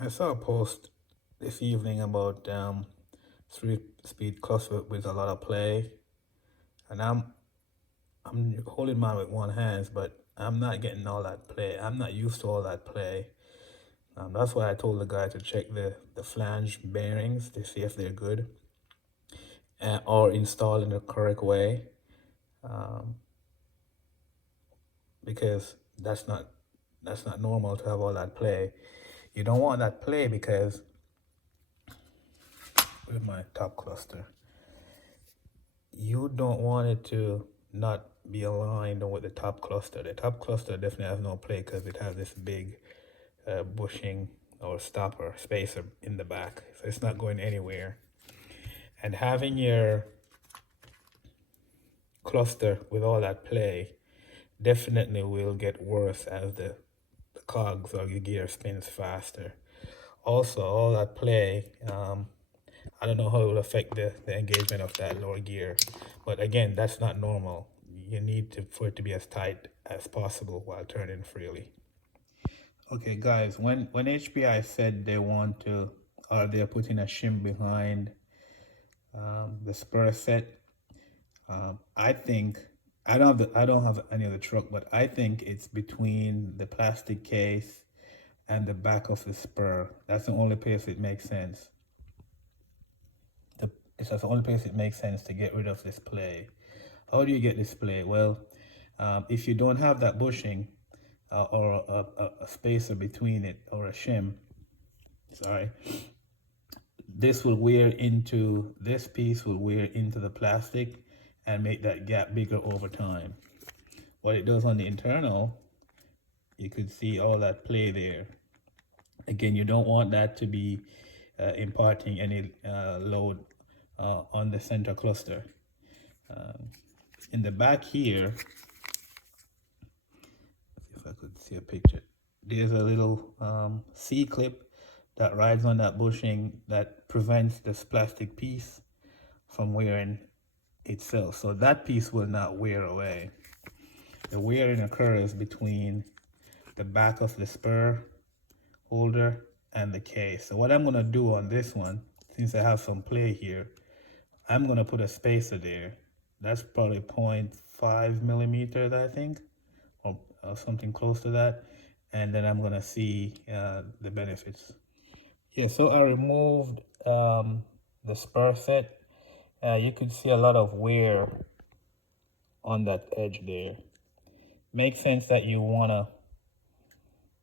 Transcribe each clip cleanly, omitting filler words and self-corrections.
I saw a post this evening about 3-speed clutch with a lot of play, and I'm holding mine with one hand, but I'm not getting all that play. I'm not used to all that play. That's why I told the guy to check the flange bearings to see if they're good or installed in the correct way, um, because that's not normal to have all that play. You don't want that play because with my top cluster. You don't want it to not be aligned with the top cluster. The top cluster definitely has no play because it has this big bushing or stopper spacer in the back, so it's not going anywhere. And having your cluster with all that play definitely will get worse as the cogs or your gear spins faster. Also, all that play, I don't know how it will affect the engagement of that lower gear. But again, that's not normal. You need for it to be as tight as possible while turning freely. Okay, guys, when HPI said they want to, or they're putting a shim behind the spur set, I think I don't have any of the truck, but I think it's between the plastic case and the back of the spur. That's the only place it makes sense. It's the only place it makes sense to get rid of this play. How do you get this play? Well, if you don't have that bushing or a spacer between it or a shim, sorry, this piece will wear into the plastic and make that gap bigger over time. What it does on the internal, you could see all that play there. Again, you don't want that to be imparting any load on the center cluster. In the back here, if I could see a picture, there's a little C-clip that rides on that bushing that prevents this plastic piece from wearing itself. So that piece will not wear away. The wearing occurs between the back of the spur holder and the case. So what I'm gonna do on this one, since I have some play here, I'm gonna put a spacer there. That's probably 0.5 millimeters, I think, or something close to that. And then I'm gonna see the benefits. Yeah, so I removed the spur set. You could see a lot of wear on that edge there. Makes sense that you wanna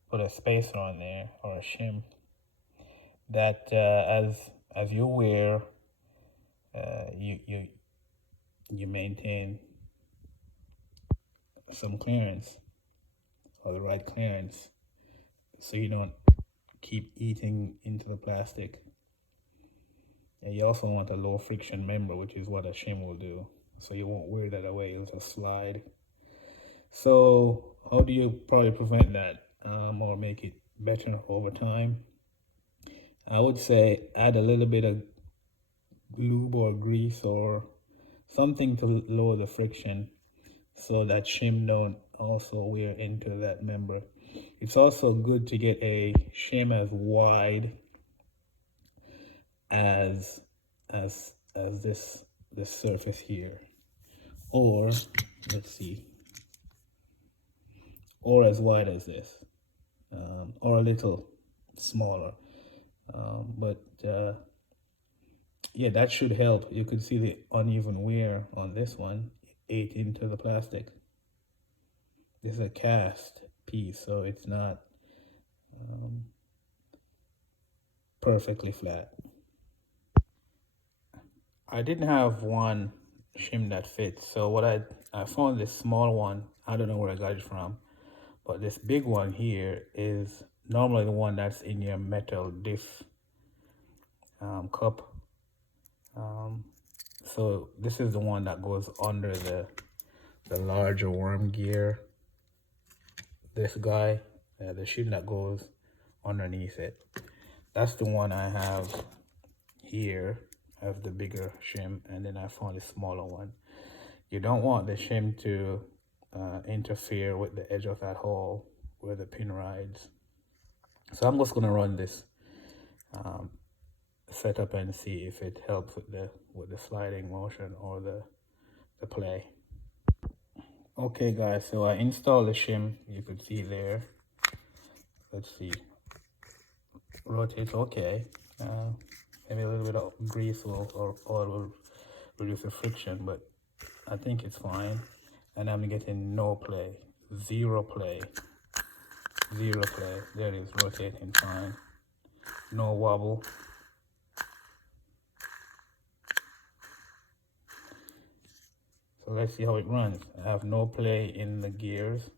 put a spacer on there or a shim that as you wear, you maintain some clearance or the right clearance, so you don't keep eating into the plastic. And you also want a low friction member, which is what a shim will do, so you won't wear that away. It'll just slide. So how do you probably prevent that or make it better over time? I would say add a little bit of lube or grease or something to lower the friction so that shim don't also wear into that member. It's also good to get a shim as wide as this surface here, or let's see, or as wide as this, or a little smaller. But yeah, that should help. You could see the uneven wear on this one. Ate into the plastic. This is a cast piece, so it's not perfectly flat. I didn't have one shim that fits, so I found this small one. I don't know where I got it from, but this big one here is normally the one that's in your metal diff cup. So this is the one that goes under the larger worm gear. This guy, the shim that goes underneath it. That's the one I have here as the bigger shim, and then I found a smaller one. You don't want the shim to interfere with the edge of that hole where the pin rides. So I'm just gonna run this um, set up and see if it helps with the sliding motion or the play. Okay guys, so I installed the shim. You could see there. Let's see. Rotates okay. Maybe a little bit of grease or oil will reduce the friction, but I think it's fine. And I'm getting no play, zero play, zero play. There it is, rotating fine. No wobble. So let's see how it runs. I have no play in the gears,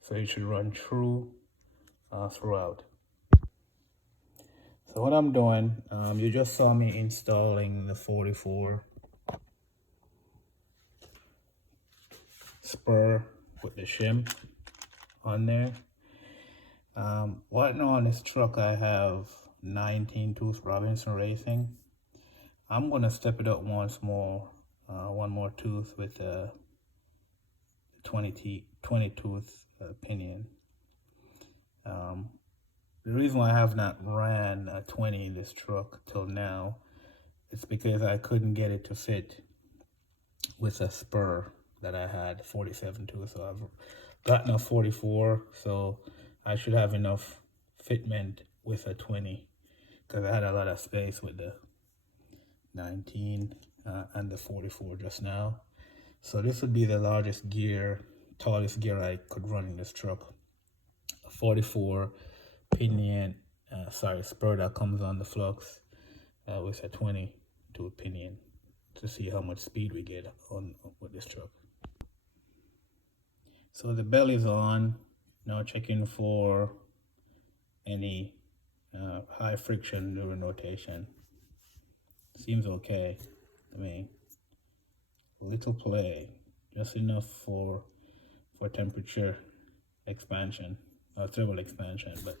so it should run true throughout. So what I'm doing, you just saw me installing the 44 spur with the shim on there. Right now on this truck I have 19 tooth Robinson Racing. I'm gonna step it up once more, one more tooth with a 20 tooth pinion. The reason why I have not ran a 20 in this truck till now, it's because I couldn't get it to fit with a spur that I had 47 tooth. So I've gotten a 44, so I should have enough fitment with a 20 because I had a lot of space with the 19 and the 44 just now. So this would be the largest gear, tallest gear I could run in this truck. A 44 pinion, spur that comes on the flux with a 20 tooth pinion to see how much speed we get on with this truck. So the belly's on. Now checking for any high friction during rotation. Seems okay. I mean, little play, just enough for temperature expansion or thermal expansion, but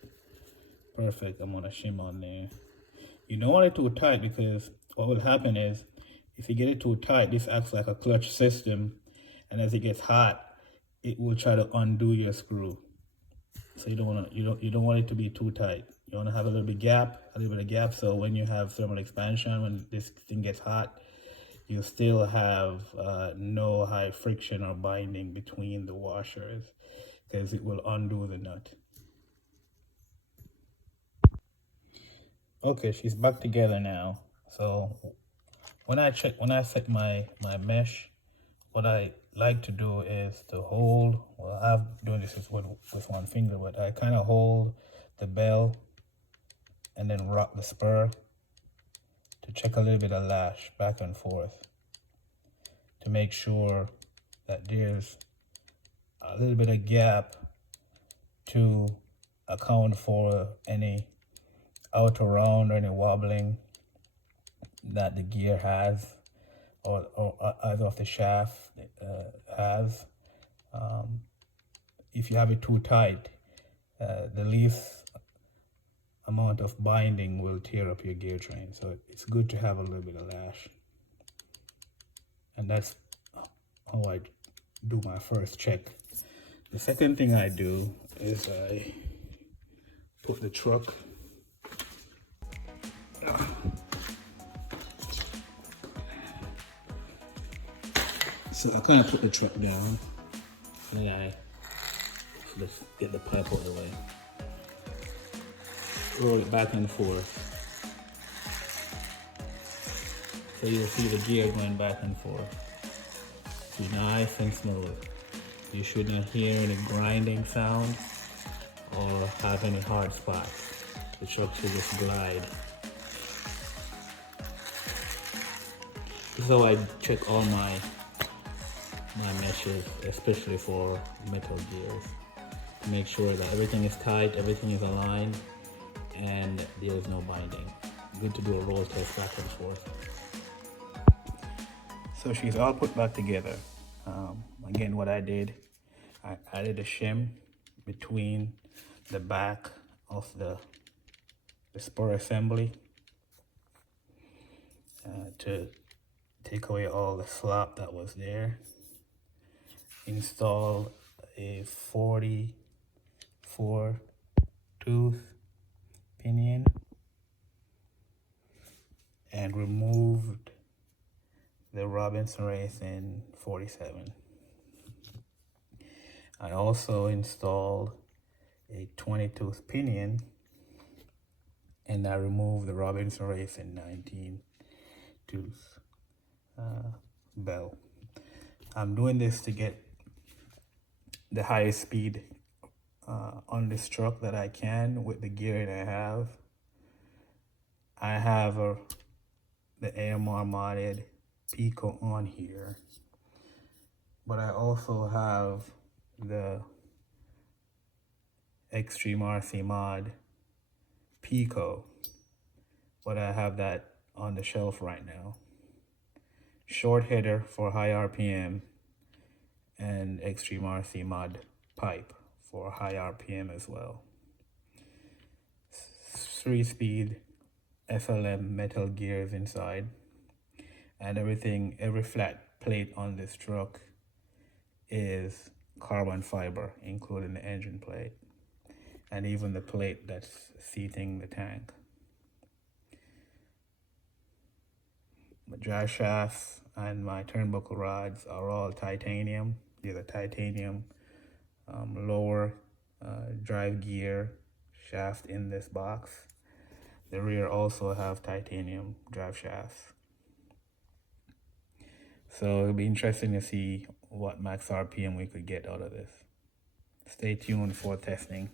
perfect amount of shim on there. You don't want it too tight because what will happen is if you get it too tight, this acts like a clutch system, and as it gets hot, it will try to undo your screw. So you don't want it to be too tight. You want to have a little bit of gap, so when you have thermal expansion, when this thing gets hot, you still have no high friction or binding between the washers because it will undo the nut. Okay, she's back together now. So when I set my mesh, what I like to do is to hold, well, I'm doing this with one finger, but I kind of hold the bell and then rock the spur to check a little bit of lash back and forth to make sure that there's a little bit of gap to account for any outer round or any wobbling that the gear has or either of the shaft has. If you have it too tight, the least amount of binding will tear up your gear train. So it's good to have a little bit of lash. And that's how I do my first check. The second thing I do is I put the truck so I kind of put the truck down and I just get the pipe out of the way. Roll it back and forth. So you'll see the gear going back and forth. Be nice and smooth. You shouldn't hear any grinding sound or have any hard spots. The truck should just glide. This is how I check all my meshes, especially for metal gears, to make sure that everything is tight, everything is aligned, and there is no binding. Good to do a roll test back and forth. So she's all put back together. Again, what I did, I added a shim between the back of the spur assembly to take away all the slop that was there. Install a 44 tooth pinion Robinson Racing 47. I also installed a 20-tooth pinion, and I removed the Robinson Racing 19-tooth bell. I'm doing this to get the highest speed on this truck that I can with the gear that I have. I have the AMR modded Pico on here, but I also have the Extreme RC mod Pico, but I have that on the shelf right now. Short header for high RPM and Extreme RC mod pipe for high RPM as well. 3-speed FLM metal gears inside, and every flat plate on this truck is carbon fiber, including the engine plate and even the plate that's seating the tank. My drive shafts and my turnbuckle rods are all titanium. These are titanium lower drive gear shaft in this box. The rear also have titanium drive shafts. So it'll be interesting to see what max RPM we could get out of this. Stay tuned for testing.